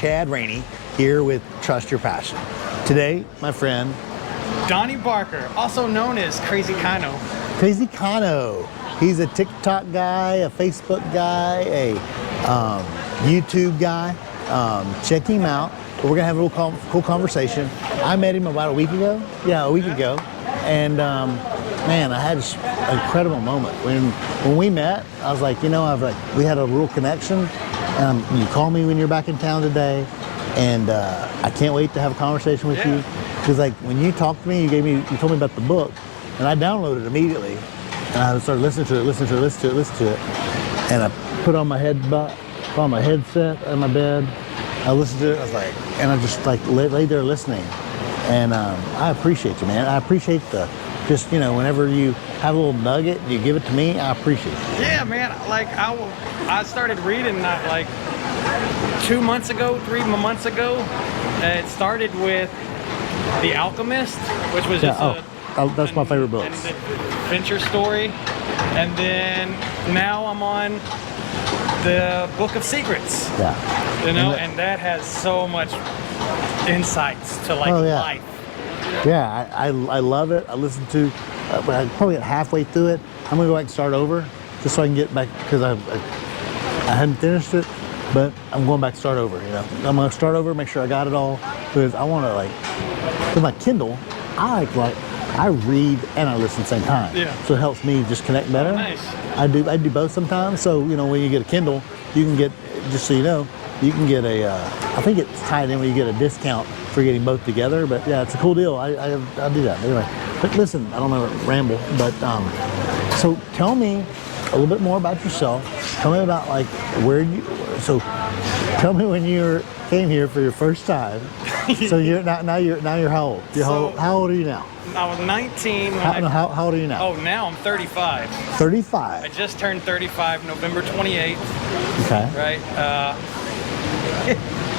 Chad Rainey here with Trust Your Passion. Today, my friend Donnie Barker, also known as Crazy Kano. Crazy Kano. He's a TikTok guy, a Facebook guy, a YouTube guy. Check him out. We're gonna have a real cool conversation. I met him about a week ago. Yeah, a week ago. And man, I had an incredible moment. When we met, I was like, we had a real connection. You call me when you're back in town today, and I can't wait to have a conversation with you. Because like when you talked to me, you told me about the book, and I downloaded it immediately, and I started listening to it, and I put on my headset on my bed. I listened to it. I was like, and I just like lay there listening, and I appreciate you, man. I appreciate whenever you have a little nugget, you give it to me. I appreciate it. Yeah, man. Like I started reading that like 3 months ago. It started with The Alchemist, which was just that's my favorite book. An adventure story, and then now I'm on the Book of Secrets. Yeah. And that has so much insights to life. Yeah, I love it. I listened to, I probably got halfway through it. I'm gonna go back and start over, just so I can get back, because I hadn't finished it, but I'm going back to start over. I'm gonna start over, make sure I got it all, because I want to with my Kindle, I read and I listen at the same time. Yeah. So it helps me just connect better. Oh, nice. I do both sometimes. So when you get a Kindle, you can get, just so you know, you can get I think it's tied in where you get a discount for getting both together. But yeah, it's a cool deal. I do that anyway. But listen, I don't know ramble, but so tell me a little bit more about yourself. Tell me about tell me when you came here for your first time. So now you're how old? How old are you now? I was 19 when how old are you now? Oh, now I'm 35. 35. I just turned 35 November 28th. Okay. Right.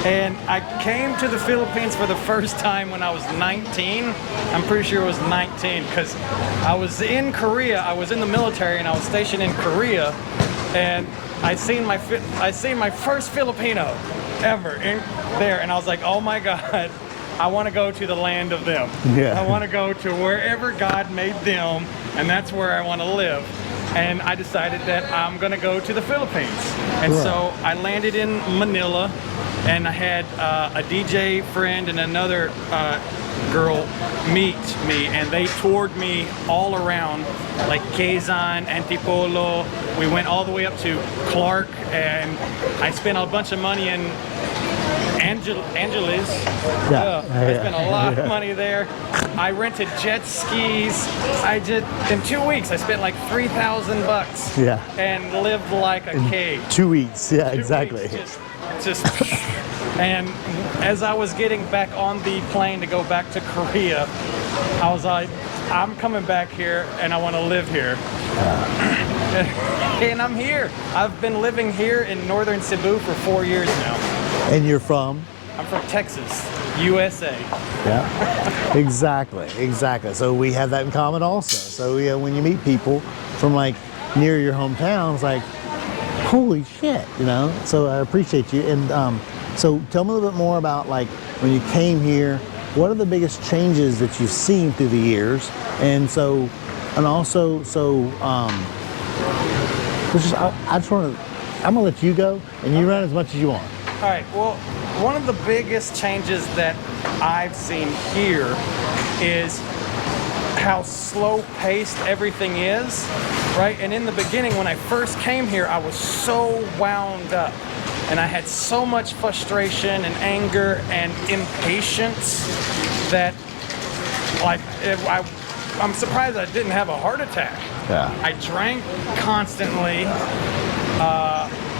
And I came to the Philippines for the first time when I was 19. I'm pretty sure it was 19 because I was in Korea. I was in the military and I was stationed in Korea, and I seen my first Filipino ever in there, and I was like, oh my God, I want to go to the land of them. Yeah. I want to go to wherever God made them, and that's where I want to live. And I decided that I'm gonna go to the Philippines. And so I landed in Manila, and I had a DJ friend and another girl meet me, and they toured me all around, like Quezon, Antipolo. We went all the way up to Clark, and I spent a bunch of money in Angeles. I spent a lot of money there. I rented jet skis. In 2 weeks, I spent like $3,000. Yeah. And lived like a king. 2 weeks. Yeah, exactly. Just and as I was getting back on the plane to go back to Korea, I was like, I'm coming back here and I want to live here. And I'm here. I've been living here in northern Cebu for 4 years now. And you're from? I'm from Texas, USA. Yeah, exactly. So we have that in common also. So when you meet people from near your hometown, it's like, holy shit, So I appreciate you. And so tell me a little bit more about when you came here, what are the biggest changes that you've seen through the years? And also, I'm gonna let you go and you run as much as you want. All right, well, one of the biggest changes that I've seen here is how slow-paced everything is, right? And in the beginning, when I first came here, I was so wound up, and I had so much frustration and anger and impatience that, I'm surprised I didn't have a heart attack. Yeah. I drank constantly.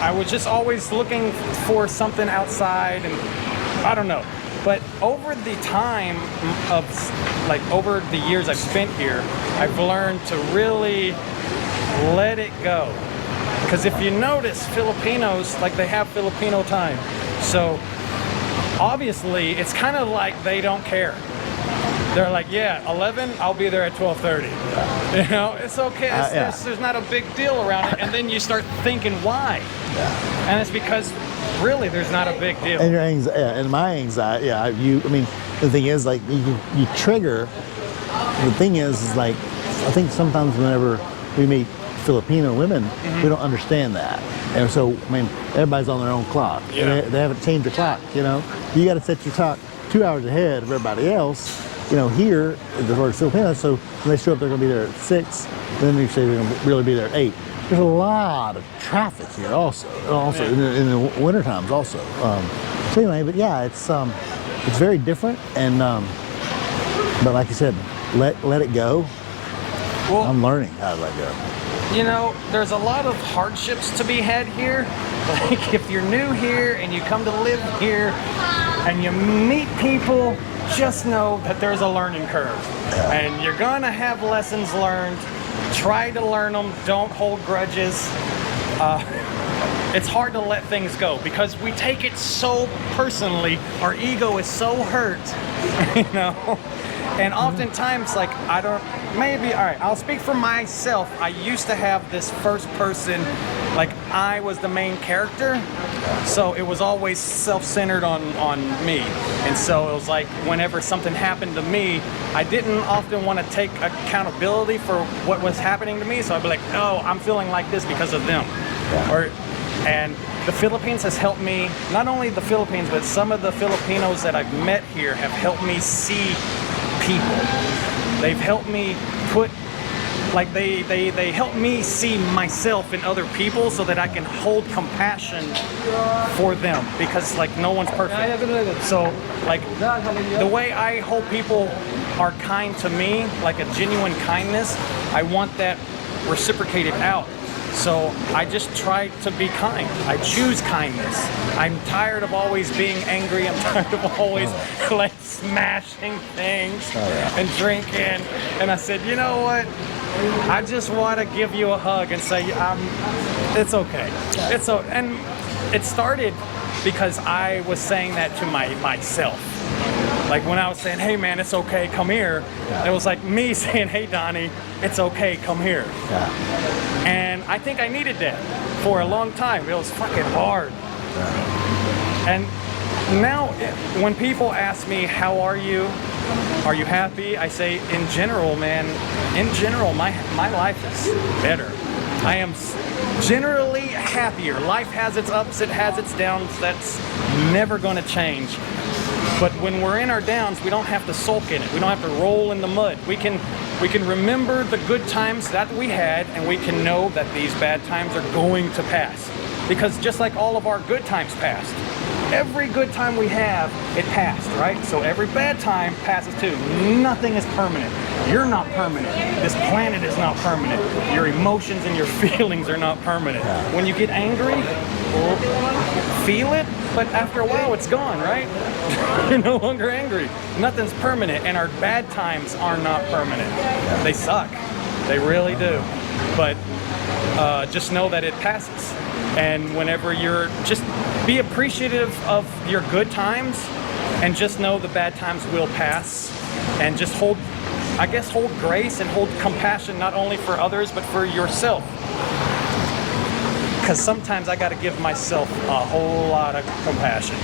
I was just always looking for something outside, and I don't know. But over the time over the years I've spent here, I've learned to really let it go. Because if you notice, Filipinos, they have Filipino time. So obviously, it's kind of like they don't care. They're like, yeah, 11, I'll be there at 12:30. It's okay. There's not a big deal around it. And then you start thinking why. Yeah. And it's because really there's not a big deal. And your anxiety, and my anxiety, I mean, the thing is, like, you trigger. The thing is like, I think sometimes whenever we meet Filipino women, we don't understand that. And so, I mean, everybody's on their own clock. Yeah. And they haven't changed your clock, you know? You got to set your clock 2 hours ahead of everybody else. You know, here, the word Filipinos, so when they show up, they're going to be there at 6. Then they say they're going to really be there at 8. There's a lot of traffic here also in the winter times also. So anyway, but yeah, it's very different, and but like you said, let it go. Well, I'm learning how to let go. you know, there's a lot of hardships to be had here. Like if you're new here and you come to live here and you meet people, just know that there's a learning curve. And you're gonna have lessons learned. Try to learn them, don't hold grudges. It's hard to let things go because we take it so personally. Our ego is so hurt, you know? And oftentimes, like, all right, I'll speak for myself. I used to have this first person, like I was the main character. So it was always self-centered on me. And so it was like whenever something happened to me, I didn't often want to take accountability for what was happening to me. So I'd be like, oh, I'm feeling like this because of them. And the Philippines has helped me, not only the Philippines, but some of the Filipinos that I've met here have helped me see people. They've helped me they help me see myself in other people so that I can hold compassion for them, because like no one's perfect. So like the way I hope people are kind to me, like a genuine kindness, I want that reciprocated out. So I just try to be kind. I choose kindness. I'm tired of always being angry. I'm tired of always like smashing things and drinking. And I said, you know what? I just want to give you a hug and say, it's okay. And it started because I was saying that to myself. Like when I was saying, hey man, it's okay, come here. It was like me saying, hey Donnie, it's okay, come here. And I think I needed that for a long time. It was fucking hard. And now when people ask me, how are you? Are you happy? I say, in general, man, my life is better. I am generally happier. Life has its ups, it has its downs. That's never going to change. But when we're in our downs, we don't have to sulk in it. We don't have to roll in the mud. We can remember the good times that we had, and we can know that these bad times are going to pass. Because just like all of our good times passed, every good time we have, it passed, right? So every bad time passes too. Nothing is permanent. You're not permanent. This planet is not permanent. Your emotions and your feelings are not permanent. When you get angry, feel it, but after a while it's gone, right? You're no longer angry. Nothing's permanent, and our bad times are not permanent. They suck. They really do. But just know that it passes. And whenever you're, just be appreciative of your good times, and just know the bad times will pass, and just hold grace and hold compassion, not only for others, but for yourself. Because sometimes I got to give myself a whole lot of compassion.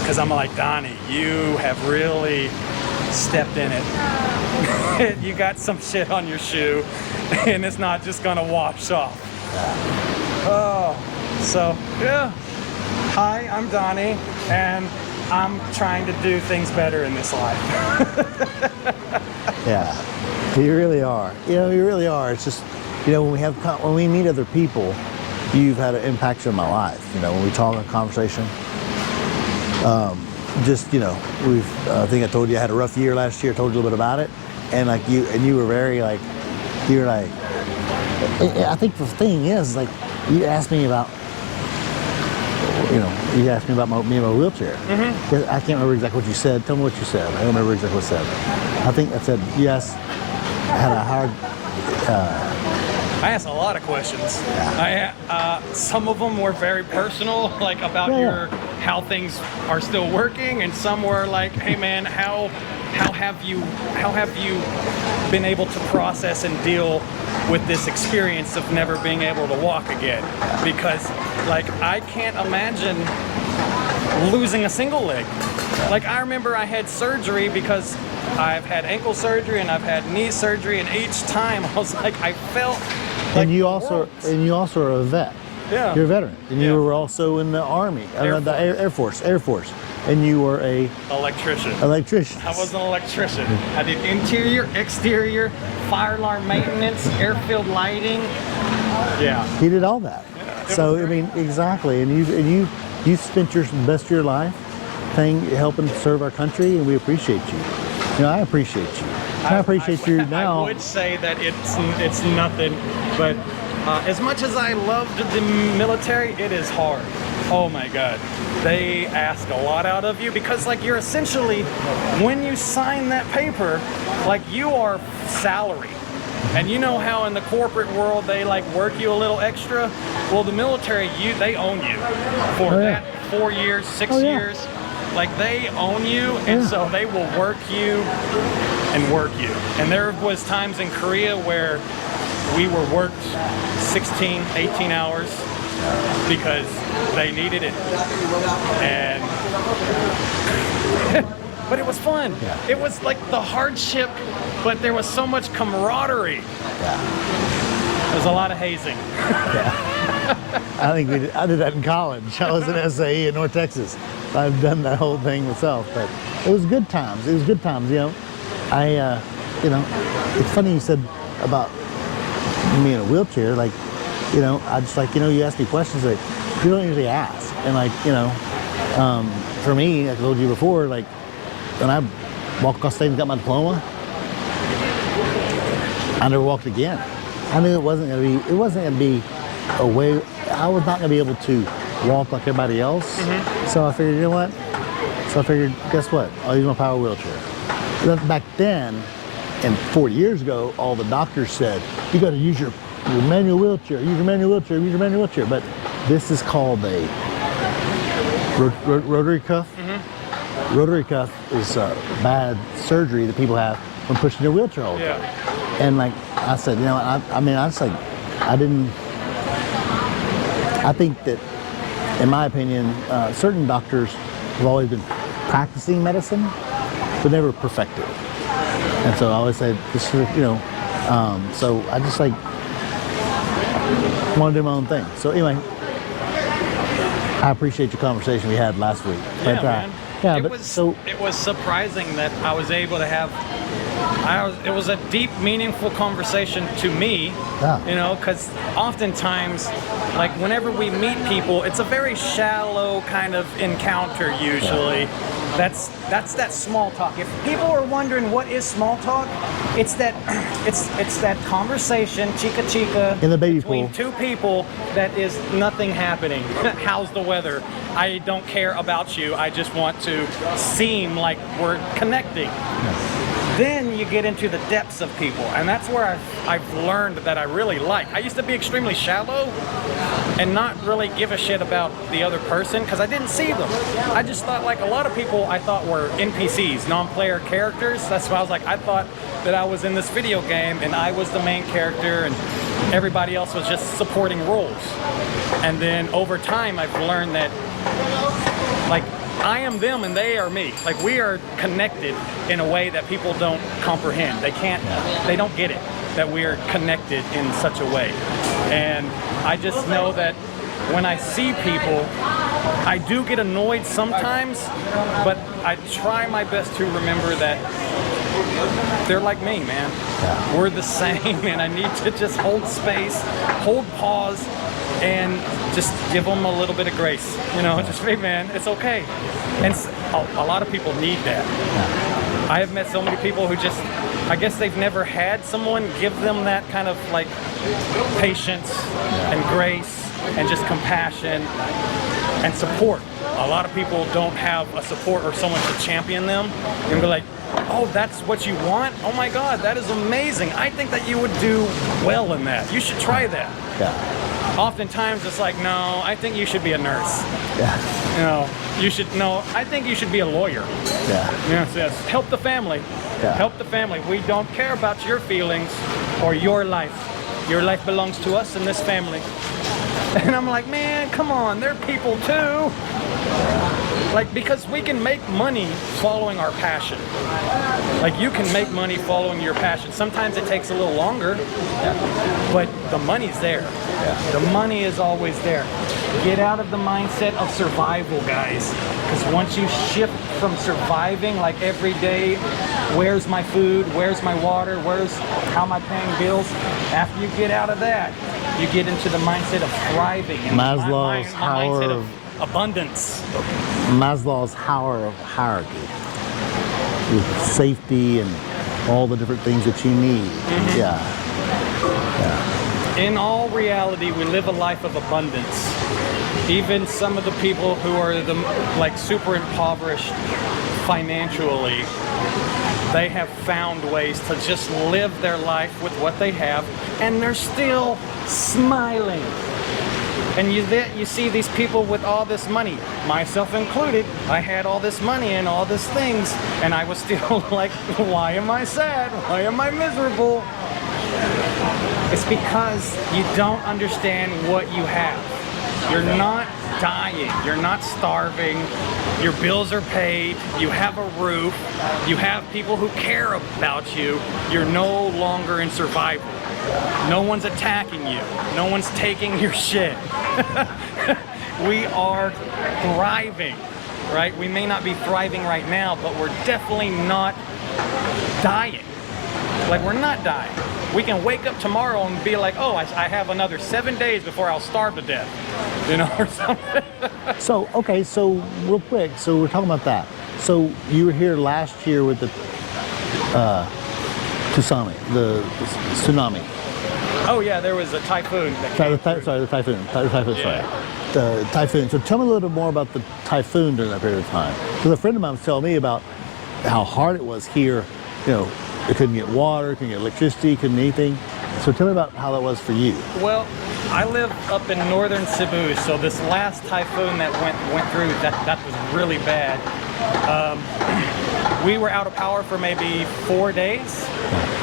Because I'm like, Donnie, you have really stepped in it. You got some shit on your shoe, and it's not just gonna wash off. Oh, so yeah. Hi, I'm Donnie, and I'm trying to do things better in this life. Yeah, you really are. You know, you really are. It's just, you know, when we meet other people, you've had an impact on my life. You know, when we talk in conversation, just, you know, I think I told you I had a rough year last year. I told you a little bit about it, and like you were very like, you were like, I think the thing is, like, you asked me about, you know, you asked me about my wheelchair. I can't remember exactly what you said. Tell me what you said. I don't remember exactly what I said. I think I said, yes, I had a hard... I asked a lot of questions. Some of them were very personal, like about how things are still working, and some were like, hey man, how have you been able to process and deal with this experience of never being able to walk again? Because like I can't imagine losing a single leg. Like I remember I had surgery because I've had ankle surgery and I've had knee surgery, and each time I was like, I felt like And you also are a vet. Yeah. You're a veteran, and you Yeah. were also in the Army, Air Force. Air Force, and you were a electrician. electrician. I was an electrician. I did interior, exterior, fire alarm maintenance, airfield lighting. Yeah. He did all that. it So was I great. mean, exactly, and you spent your best of your life helping serve our country, and we appreciate you. You know, I appreciate you. I appreciate you now. I would say that it's nothing, but as much as I loved the military, it is hard. Oh my God. They ask a lot out of you because like you're essentially, when you sign that paper, like you are salary. And you know how in the corporate world they like work you a little extra? Well, the military, they own you for that 4 years, 6 years. Like they own you, and so they will work you and work you. And there was times in Korea where we were worked 16, 18 hours because they needed it. And but it was fun. Yeah. It was like the hardship, but there was so much camaraderie. Yeah. There's a lot of hazing. I think I did that in college. I was in SAE in North Texas. I've done that whole thing myself, but it was good times. It was good times, you know. You know, it's funny you said about me in a wheelchair. Like, you know, I just like, you know, you ask me questions that you don't usually ask, and like, you know, for me, I told you before, like when I walked across stage and got my diploma, I never walked again. I knew it wasn't gonna be a way. I was not gonna be able to walk like everybody else. So I figured, you know what? So I figured, guess what? I'll use my power wheelchair. Back then, and 40 years ago, all the doctors said, you gotta use your manual wheelchair, use your manual wheelchair, use your manual wheelchair. But this is called a rotary cuff. Rotary cuff is bad surgery that people have when pushing their wheelchair all the time. And like I said, you know, I mean, I was like, I think that, in my opinion, certain doctors have always been practicing medicine, but never perfected. And so I always said, this is, you know, so I just like want to do my own thing. So anyway, I appreciate your conversation we had last week. Yeah, man. Yeah, it was surprising that I was able to have. It was a deep, meaningful conversation to me. Yeah. You know, because oftentimes, like whenever we meet people, it's a very shallow kind of encounter usually. Yeah. That's that small talk. If people are wondering what is small talk, it's that conversation, chica in the baby between pool. two people that is nothing happening. How's the weather? I don't care about you. I just want to seem like we're connecting. Then you get into the depths of people, and that's where I've learned that I really like. I used to be extremely shallow and not really give a shit about the other person because I didn't see them. I just thought, like a lot of people I thought were NPCs, non-player characters. That's why I was like, I thought that I was in this video game and I was the main character and everybody else was just supporting roles. And then over time I've learned that, like, I am them and they are me. Like, we are connected in a way that people don't comprehend. They don't get it, that we are connected in such a way. And I just know that when I see people, I do get annoyed sometimes, but I try my best to remember that they're like me, man. Yeah. We're the same, and I need to just hold space, hold pause, and just give them a little bit of grace. You know, just, hey man, it's okay. And a lot of people need that. Yeah. I have met so many people who just, I guess they've never had someone give them that kind of like patience and grace and just compassion and support. A lot of people don't have a support or someone to champion them and be like, oh, that's what you want? Oh my God, that is amazing. I think that you would do well in that. You should try that. Yeah. Oftentimes it's like, no, I think you should be a nurse. Yeah. You know, I think you should be a lawyer. Yeah. Yes. Help the family. Yeah. Help the family. We don't care about your feelings or your life. Your life belongs to us and this family. And I'm like, man, come on, they're people too. Like, because we can make money following our passion. Like, you can make money following your passion. Sometimes it takes a little longer, but the money's there. The money is always there. Get out of the mindset of survival, guys. Because once you shift from surviving, like every day, where's my food, where's my water, how am I paying bills? After you get out of that, you get into the mindset of thriving. And Maslow's mindset of abundance. Maslow's hierarchy with safety and all the different things that you need. Yeah. In all reality, we live a life of abundance. Even some of the people who are super impoverished financially, they have found ways to just live their life with what they have, and they're still smiling. And you see these people with all this money, myself included. I had all this money and all these things, and I was still like, why am I sad? Why am I miserable? It's because you don't understand what you have. You're not dying. You're not starving. Your bills are paid. You have a roof. You have people who care about you. You're no longer in survival. No one's attacking you. No one's taking your shit. We are thriving, right? We may not be thriving right now, but we're definitely not dying. Like, we're not dying. We can wake up tomorrow and be like, oh, I have another 7 days before I'll starve to death, or something. So, okay, so real quick, so we're talking about that. So you were here last year with the tsunami. Oh yeah, there was a typhoon. The typhoon. The typhoon. So tell me a little bit more about the typhoon during that period of time. Because a friend of mine was telling me about how hard it was here. They couldn't get water, couldn't get electricity, couldn't anything. So tell me about how that was for you. Well, I live up in northern Cebu, so this last typhoon that went through, that was really bad. We were out of power for maybe 4 days,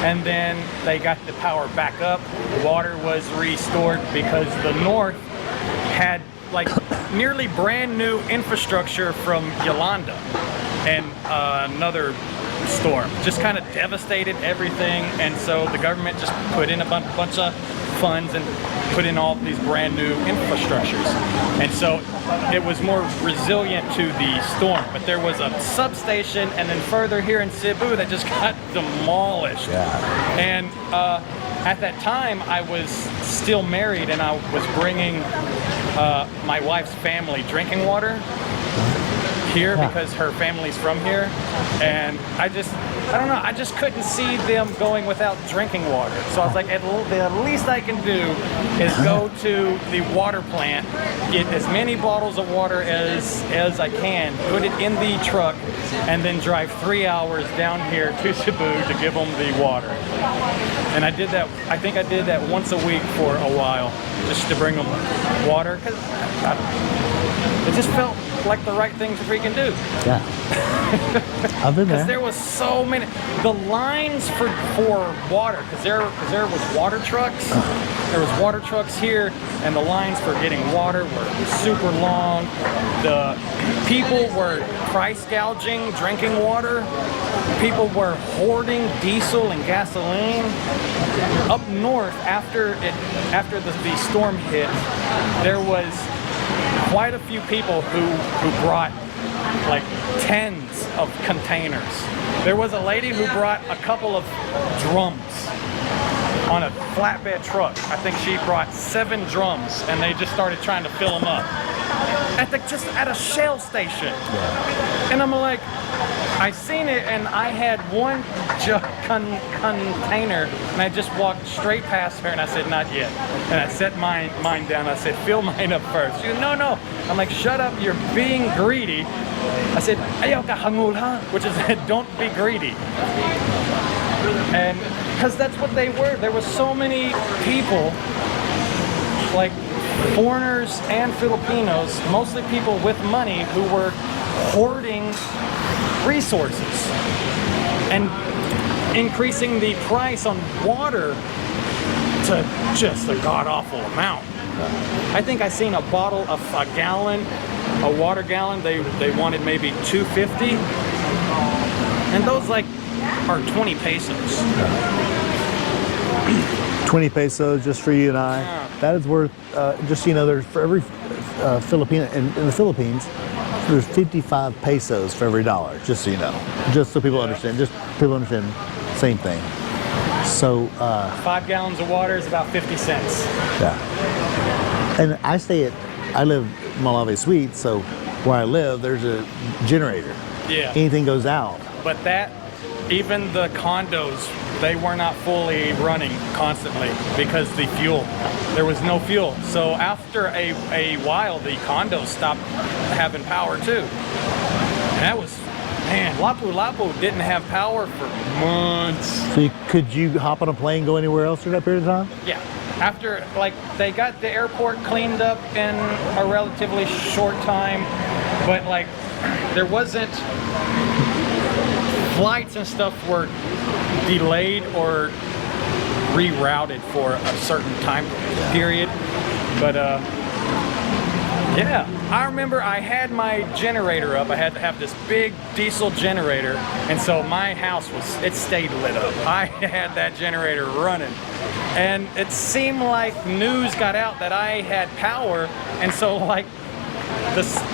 and then they got the power back up. Water was restored because the north had like nearly brand new infrastructure from Yolanda and another storm. Just kind of devastated everything, and so the government just put in a bunch of funds and put in all these brand new infrastructures, and so it was more resilient to the storm. But there was a substation, and then further here in Cebu, that just got demolished. And at that time, I was still married, and I was bringing my wife's family drinking water here because her family's from here, and I don't know, I just couldn't see them going without drinking water. So I was like, the least I can do is go to the water plant, get as many bottles of water as I can, put it in the truck, and then drive 3 hours down here to Cebu to give them the water. And I did that, I think I did that once a week for a while, just to bring them water, because it just felt like the right thing to freaking do. Yeah. I've been there. Because there was so many, the lines for water, because there was water trucks. There was water trucks here, and the lines for getting water were super long. The people were price gouging drinking water. People were hoarding diesel and gasoline. Up north, after the storm hit, there was quite a few people who brought like tens of containers. There was a lady who brought a couple of drums on a flatbed truck. I think she brought 7 drums, and they just started trying to fill them up just at a Shell station. And I'm like, I seen it, and I had one container, and I just walked straight past her, and I said, not yet. And I set mine down. I said, fill mine up first. She said, no. I'm like, shut up, you're being greedy. I said, ayaw ka hangul ha, which is, don't be greedy. And because that's what they were. There were so many people, like foreigners and Filipinos, mostly people with money, who were hoarding resources and increasing the price on water to just a god-awful amount. I think I seen a gallon A water gallon, they wanted maybe 250, and those like are 20 pesos. 20 pesos just for you and I. Yeah. That is worth, just so you know, there's for every Filipino, in the Philippines, there's 55 pesos for every dollar, just so you know. Just so people understand, same thing. So, 5 gallons of water is about 50 cents. yeah. And I live in Malave Suites, so where I live, there's a generator. Yeah. Anything goes out. But even the condos, they were not fully running constantly because there was no fuel. So after a while, the condos stopped having power too. And that was, man, Lapu-Lapu didn't have power for months. So could you hop on a plane, go anywhere else during that period of time? Yeah. After, like, they got the airport cleaned up in a relatively short time, but like, there wasn't, flights and stuff were delayed or rerouted for a certain time period. But yeah, I remember I had my generator up. I had to have this big diesel generator, and so my house it stayed lit up. I had that generator running, and it seemed like news got out that I had power, and so like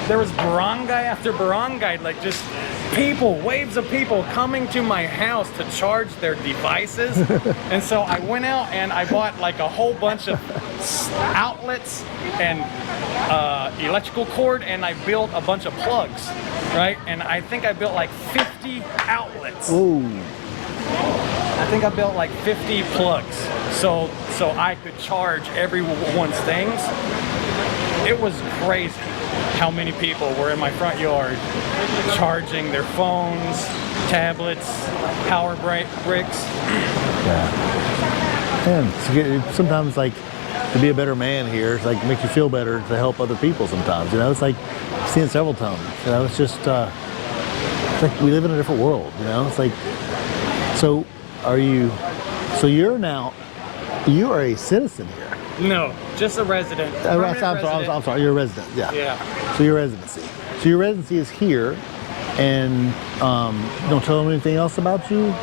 there was barangay after barangay, like just waves of people coming to my house to charge their devices. And so I went out and I bought like a whole bunch of outlets and electrical cord, and I built a bunch of plugs, right? And I think I built like 50 outlets. Ooh. I think I built like 50 plugs so I could charge everyone's things. It was crazy how many people were in my front yard charging their phones, tablets, power bricks. Yeah. And sometimes, like, to be a better man here, it's like it makes you feel better to help other people sometimes. You know, it's like I've seen it several times. You know, it's just it's like we live in a different world. You know, it's like, so you are a citizen here. No, just a resident. I'm sorry, you're a resident. Yeah. Yeah. So your residency. So your residency is here, and don't tell them anything else about you.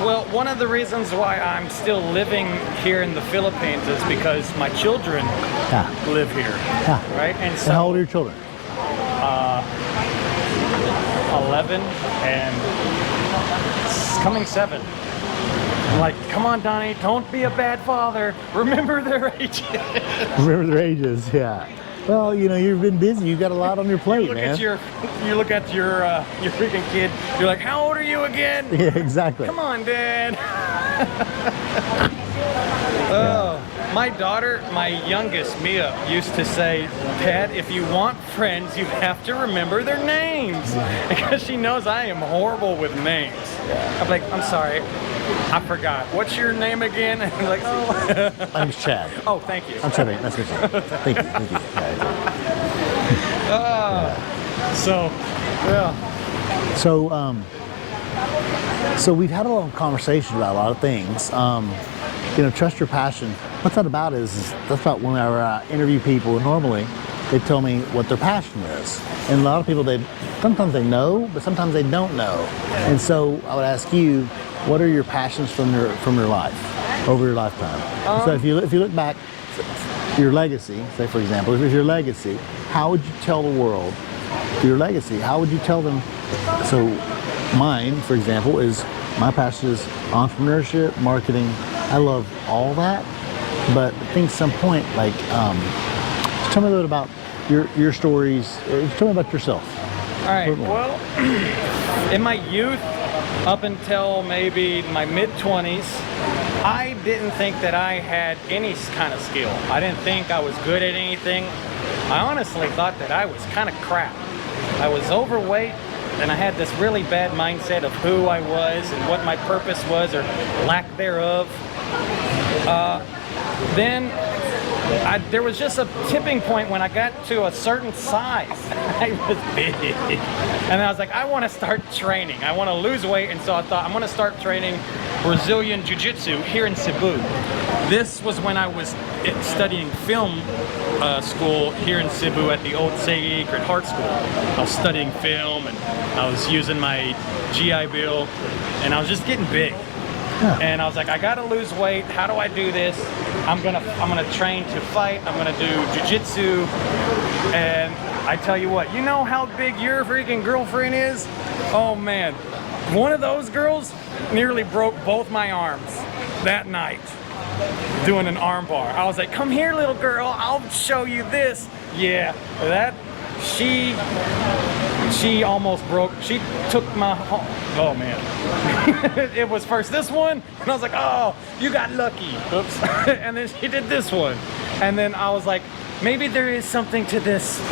Well, one of the reasons why I'm still living here in the Philippines is because my children live here, right? And so, and how old are your children? 11 and it's coming 7. I'm like, come on, Donnie, don't be a bad father. Remember their ages. Remember their ages, yeah. Well, you know, you've been busy. You've got a lot on your plate, man. You look at your freaking kid. You're like, how old are you again? Yeah, exactly. Come on, Dad. Oh, my daughter, my youngest, Mia, used to say, Dad, if you want friends, you have to remember their names. Because she knows I am horrible with names. I'm like, I'm sorry, I forgot. What's your name again? And I'm like, oh. My name's Chad. Oh, thank you. I'm Chad. That's good. Thank you. So, yeah. So we've had a lot of conversations about a lot of things. You know, trust your passion. What's that about is that's about when I interview people, normally they tell me what their passion is. And a lot of people, sometimes they know, but sometimes they don't know. And so I would ask you, what are your passions from your life, over your lifetime? So if you look back, your legacy, say for example, if it's your legacy, how would you tell the world your legacy? How would you tell them? So mine, for example, my passion is entrepreneurship, marketing. I love all that, but I think at some point, like, just tell me a little bit about your stories. Tell me about yourself. All right. Well, in my youth, up until maybe my mid-20s, I didn't think that I had any kind of skill. I didn't think I was good at anything. I honestly thought that I was kind of crap. I was overweight, and I had this really bad mindset of who I was and what my purpose was, or lack thereof. Then there was just a tipping point when I got to a certain size. I was big. And I was like, I want to start training. I want to lose weight. And so I thought, I'm going to start training Brazilian Jiu-Jitsu here in Cebu. This was when I was studying film school here in Cebu at the old Sacred Heart School. I was studying film and I was using my GI Bill and I was just getting big. Yeah. And I was like, I gotta lose weight. How do I do this? I'm gonna train to fight. I'm gonna do jujitsu. And I tell you what, you know how big your freaking girlfriend is? Oh man, one of those girls nearly broke both my arms that night doing an arm bar. I was like, come here, little girl, I'll show you this. Yeah, she almost broke. She took my, oh man. It was first this one, and I was like, oh, you got lucky. Oops. And then she did this one. And then I was like, maybe there is something to this,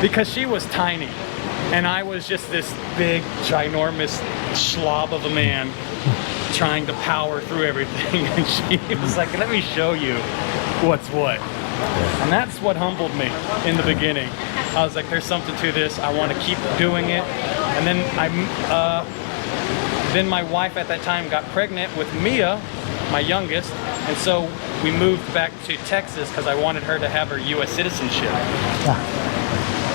because she was tiny. And I was just this big, ginormous slob of a man trying to power through everything. And she was like, let me show you what's what. And that's what humbled me in the beginning. I was like, there's something to this. I want to keep doing it. And then then my wife at that time got pregnant with Mia, my youngest. And so we moved back to Texas because I wanted her to have her U.S. citizenship. Yeah.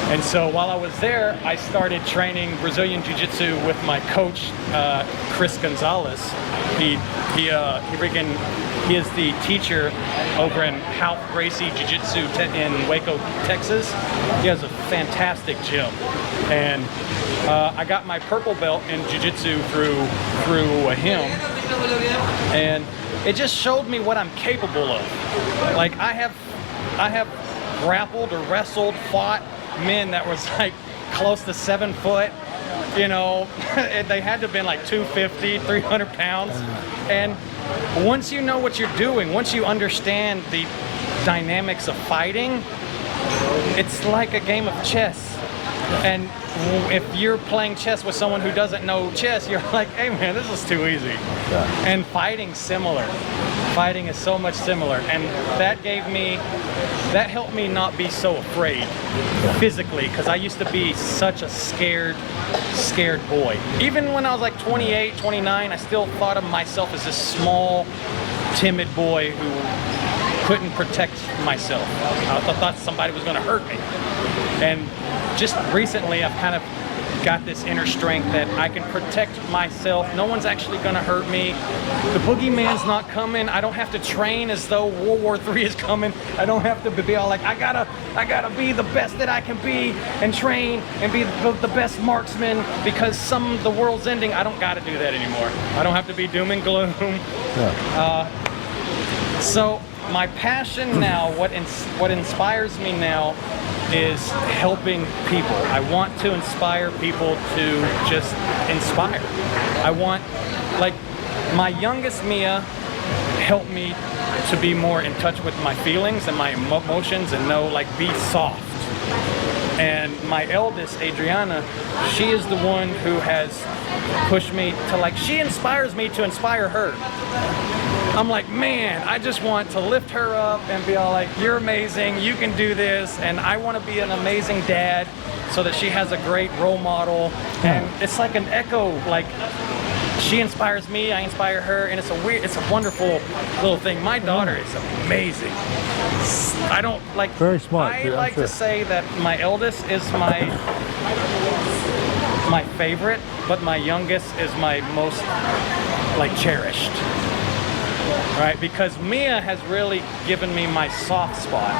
And so while I was there, I started training Brazilian Jiu-Jitsu with my coach, Chris Gonzalez. He is the teacher over in A Crazy Jiu-Jitsu in Waco, Texas. He has a fantastic gym. And I got my purple belt in Jiu-Jitsu through him. And it just showed me what I'm capable of. Like I have grappled or wrestled, fought men that was like close to 7 foot, you know. They had to have been like 250, 300 pounds. And once you know what you're doing, once you understand the dynamics of fighting, it's like a game of chess. And if you're playing chess with someone who doesn't know chess, you're like, hey man, this is too easy. Yeah. And fighting's similar. Fighting is so much similar. And that helped me not be so afraid physically, because I used to be such a scared boy. Even when I was like 28, 29, I still thought of myself as this small, timid boy who couldn't protect myself. I thought somebody was gonna hurt me. And just recently, I've kind of got this inner strength that I can protect myself. No one's actually gonna hurt me. The boogeyman's not coming. I don't have to train as though World War III is coming. I don't have to be all like, I gotta be the best that I can be and train and be the best marksman because the world's ending. I don't gotta do that anymore. I don't have to be doom and gloom. Yeah. So my passion now, what inspires me now is helping people. I want to inspire people to just inspire. I want, like, my youngest Mia helped me to be more in touch with my feelings and my emotions and know, like, be soft. And my eldest, Adriana, she is the one who has pushed me to, like, she inspires me to inspire her. I'm like, man, I just want to lift her up and be all like, you're amazing, you can do this, and I want to be an amazing dad so that she has a great role model. And it's like an echo, like, she inspires me, I inspire her, and it's a wonderful little thing. My daughter is amazing. I don't like, very smart. I like to say that my eldest is my favorite, but my youngest is my most, like, cherished. Right, because Mia has really given me my soft spot,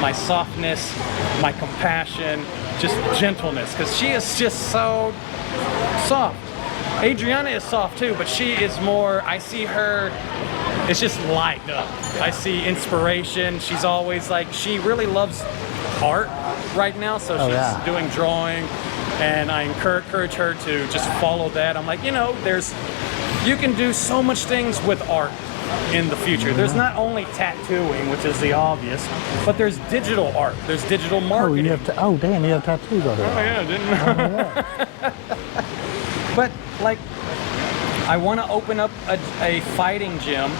my softness, my compassion, just gentleness, because she is just so soft. Adriana is soft too, but she is more, I see her, it's just light up. I see inspiration. She's always like, she really loves art right now, so she's doing drawing, and I encourage her to just follow that. I'm like, you know, you can do so much things with art in the future. There's not only tattooing, which is the obvious, but there's digital art, there's digital marketing. Oh, damn, you have tattoos on there. Oh yeah, didn't know. But like, I want to open up a fighting gym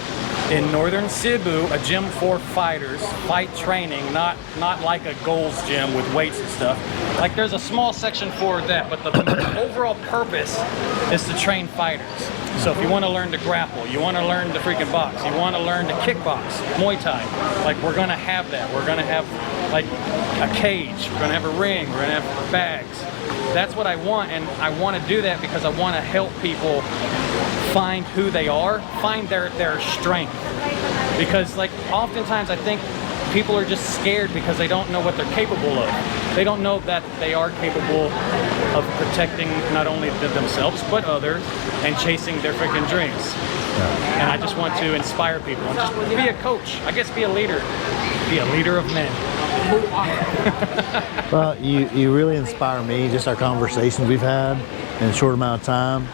in northern Cebu, a gym for fighters, fight training, not like a goals gym with weights and stuff. Like there's a small section for that, but the overall purpose is to train fighters. So if you want to learn to grapple, you want to learn to freaking box, you want to learn to kickbox, Muay Thai, like we're gonna have that. We're gonna have like a cage, we're gonna have a ring, we're gonna have bags. That's what I want, and I want to do that because I want to help people find who they are, find their strength. Because like oftentimes I think people are just scared because they don't know what they're capable of. They don't know that they are capable of protecting not only themselves but others and chasing their freaking dreams. And I just want to inspire people and just be a coach. I guess be a leader of men. Well, you really inspire me, just our conversations we've had in a short amount of time.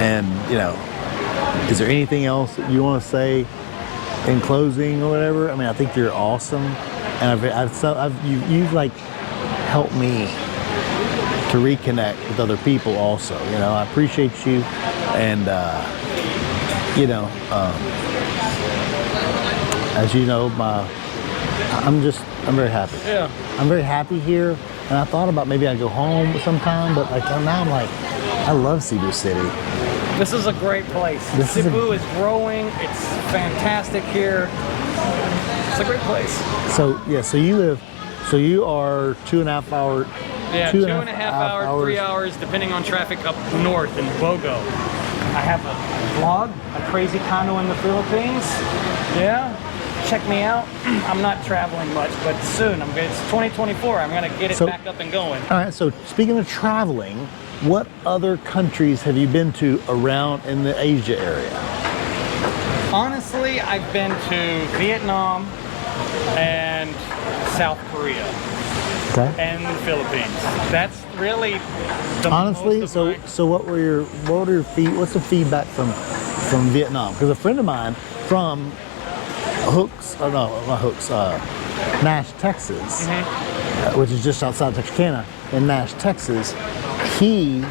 And, you know, is there anything else that you want to say in closing or whatever? I mean, I think you're awesome. And you've like helped me to reconnect with other people also. You know, I appreciate you. And, you know, as you know, I'm very happy. Yeah. I'm very happy here, and I thought about maybe I'd go home sometime, but like now I'm like, I love Cebu City. This is a great place. Cebu is growing. It's fantastic here. It's a great place. So yeah, so you are 2.5 hours. Yeah, 2.5 hours, 3 hours, depending on traffic up north in Bogo. I have a vlog, A Crazy Kano in the Philippines. Yeah. Check me out. I'm not traveling much, but soon. It's 2024. I'm gonna get it back up and going. All right. So speaking of traveling, what other countries have you been to around in the Asia area? Honestly, I've been to Vietnam and South Korea. Okay. And the Philippines. That's really the honestly. most of So what's the feedback from Vietnam? Because a friend of mine from Nash, Texas, which is just outside Texarkana, in Nash, Texas, he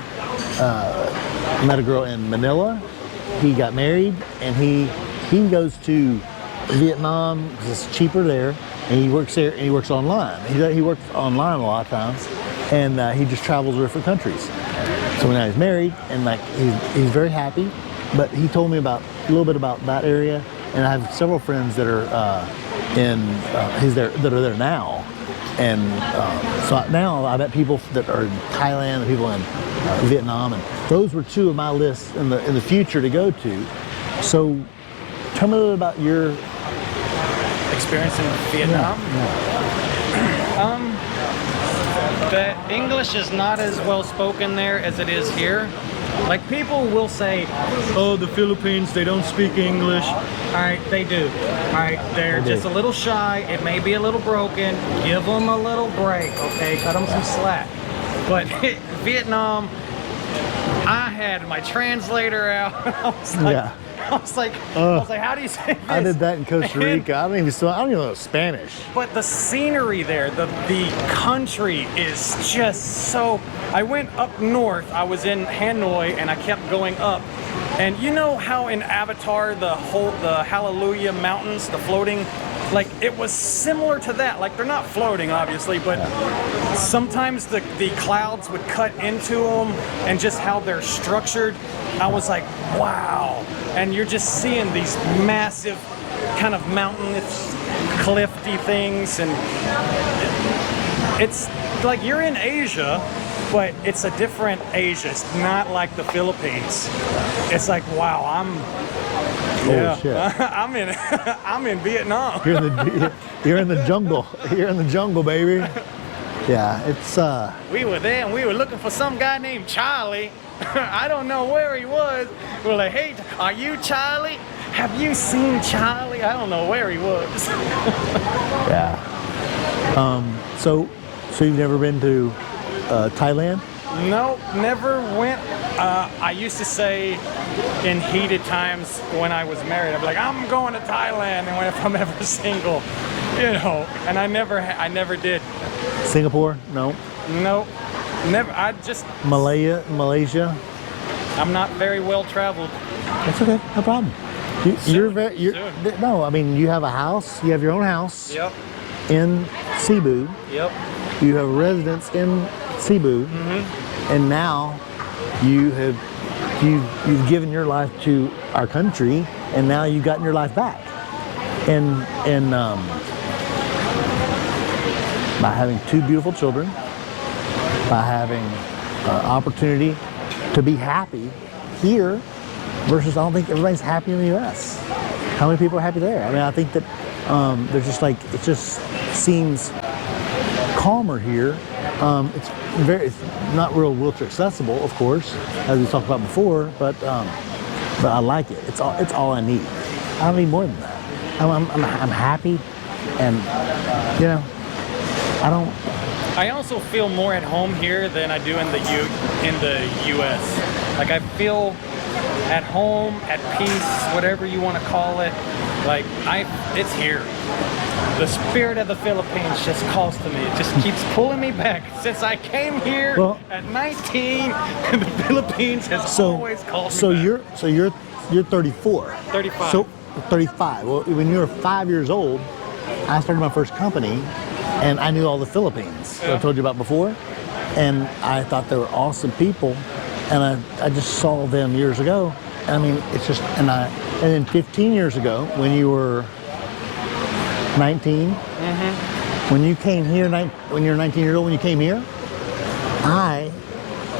met a girl in Manila. He got married, and he goes to Vietnam because it's cheaper there, and he works there, and he works online. He works online a lot of times, and he just travels to different countries. So now he's married, and like he's very happy. But he told me a little bit about that area. And I have several friends that are that are there now, and so now I met people that are in Thailand, people in Vietnam, and those were two of my lists in the future to go to. So, tell me a little about your experience in Vietnam. Yeah. The English is not as well spoken there as it is here. Like people will say, oh, the Philippines, they don't speak English. All right, they do. All right, they're just a little shy. It may be a little broken. Give them a little break, okay? Cut them some slack. But Vietnam, I had my translator out. I was like, how do you say this? I did that in Costa Rica. I don't even know Spanish. But the scenery there, the country is just so. I went up north. I was in Hanoi, and I kept going up. And you know how in Avatar the Hallelujah Mountains, the floating, like it was similar to that. Like they're not floating, obviously, but sometimes the clouds would cut into them, and just how they're structured. I was like, wow. And you're just seeing these massive kind of mountainous, cliffy things, and it's like you're in Asia, but it's a different Asia. It's not like the Philippines. It's like, wow, I'm in Vietnam. You're in the jungle. You're in the jungle, baby. Yeah, it's We were there and we were looking for some guy named Charlie. I don't know where he was. We're like, hey, are you Charlie? Have you seen Charlie? I don't know where he was. Yeah. So you've never been to Thailand? No, never went. I used to say in heated times when I was married, I'd be like, I'm going to Thailand, and if I'm ever single, you know, and I never did. Singapore? No. Nope. Never. I just. Malaysia? I'm not very well traveled. That's okay. No problem. No, I mean, you have a house, you have your own house Yep. in Cebu. Yep. You have a residence in Cebu, and now you've given your life to our country, and now you've gotten your life back. And by having 2 beautiful children, by having opportunity to be happy here, versus I don't think everybody's happy in the U.S. How many people are happy there? I mean, I think that they're just like, it just seems calmer here. It's not real wheelchair accessible, of course, as we talked about before, but I like it. It's all I need. I don't need more than that. I'm happy, and you know, I also feel more at home here than I do in the U.S. Like I feel at home, at peace, whatever you want to call it. Like it's here. The spirit of the Philippines just calls to me. It just keeps pulling me back. Since I came here at 19, the Philippines has always called me back. So you're 34. 35. So 35. Well, when you were 5 years old, I started my first company, and I knew all the Philippines that I told you about before, and I thought they were awesome people, and I just saw them years ago. I mean, it's just, and then 15 years ago, when you were 19, when you came here, when you were 19 years old, when you came here, I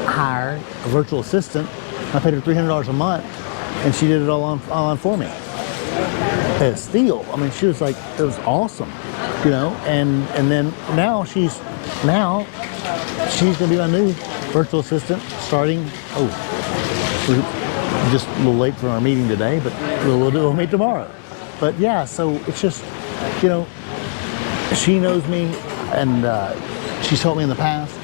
hired a virtual assistant. I paid her $300 a month, and she did it all on for me. At steel. I mean, she was like, it was awesome, you know. And then now she's gonna be my new virtual assistant starting. We're just a little late for our meeting today, but we'll meet tomorrow. But yeah, so it's just, you know, she knows me, and she's helped me in the past,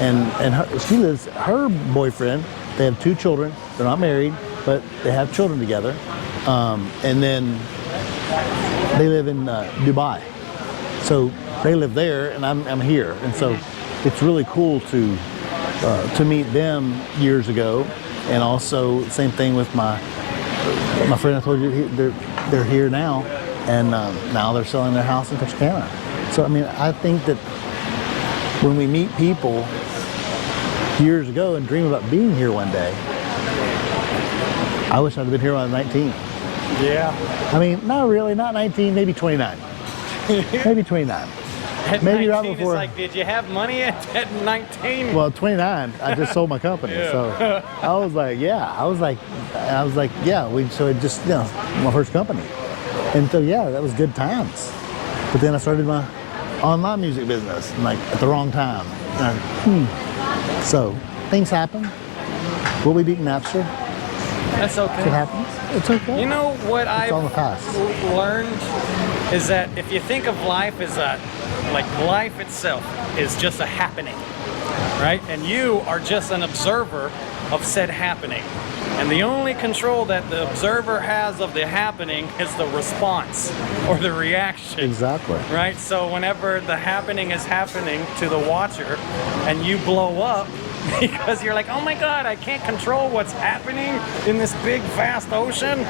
and her boyfriend, they have 2 children. They're not married, but they have children together, and then they live in Dubai. So they live there, and I'm here, and so it's really cool to meet them years ago. And also, same thing with my friend I told you, they're here now, and now they're selling their house in Texarkana. So I mean, I think that when we meet people years ago and dream about being here one day, I wish I'd have been here when I was 19. Yeah. I mean, not really, not 19, maybe 29. Maybe 29. At Maybe 19, right before. it's like, did you have money at 19? Well, 29, I just sold my company. Yeah. So I was like, yeah, so it just, you know, my first company. And so, yeah, that was good times. But then I started my online music business, like at the wrong time. So things happen. Will we beat Napster? That's okay. It happens. It's okay. You know what It's all in the past. I've learned is that if you think of life as life itself is just a happening, right? And you are just an observer of said happening. And the only control that the observer has of the happening is the response or the reaction. Exactly. Right? So whenever the happening is happening to the watcher and you blow up because you're like, oh my God, I can't control what's happening in this big vast ocean.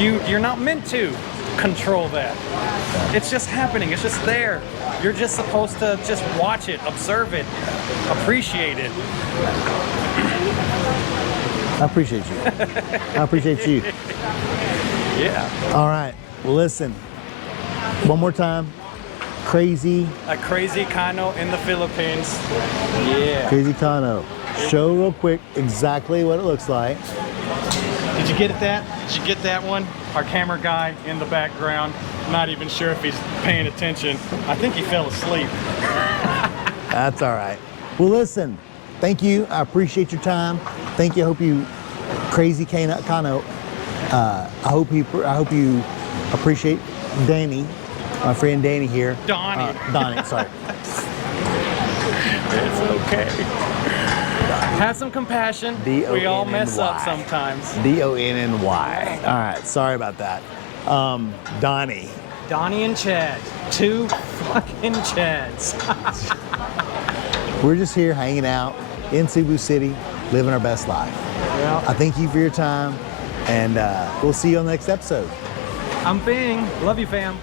You're not meant to control that. It's just happening. It's just there. You're just supposed to just watch it, observe it, appreciate it. I appreciate you. I appreciate you. Yeah. All right. Well, listen. One more time. A Crazy Kano in the Philippines. Yeah. Crazy Kano. Show real quick exactly what it looks like. Did you get that? Did you get that one? Our camera guy in the background. Not even sure if he's paying attention. I think he fell asleep. That's all right. Well, listen. Thank you. I appreciate your time. Thank you. I hope you, Crazy Kano. I hope you appreciate Danny, my friend Danny here. Donnie. Donnie, sorry. It's okay. Have some compassion. D-O-N-N-Y. We all mess up sometimes. D-O-N-N-Y. All right. Sorry about that. Donnie. Donnie and Chad. 2 fucking Chads. We're just here hanging out in Cebu City, living our best life. Yeah. I thank you for your time. And we'll see you on the next episode. I'm Bing. Love you, fam.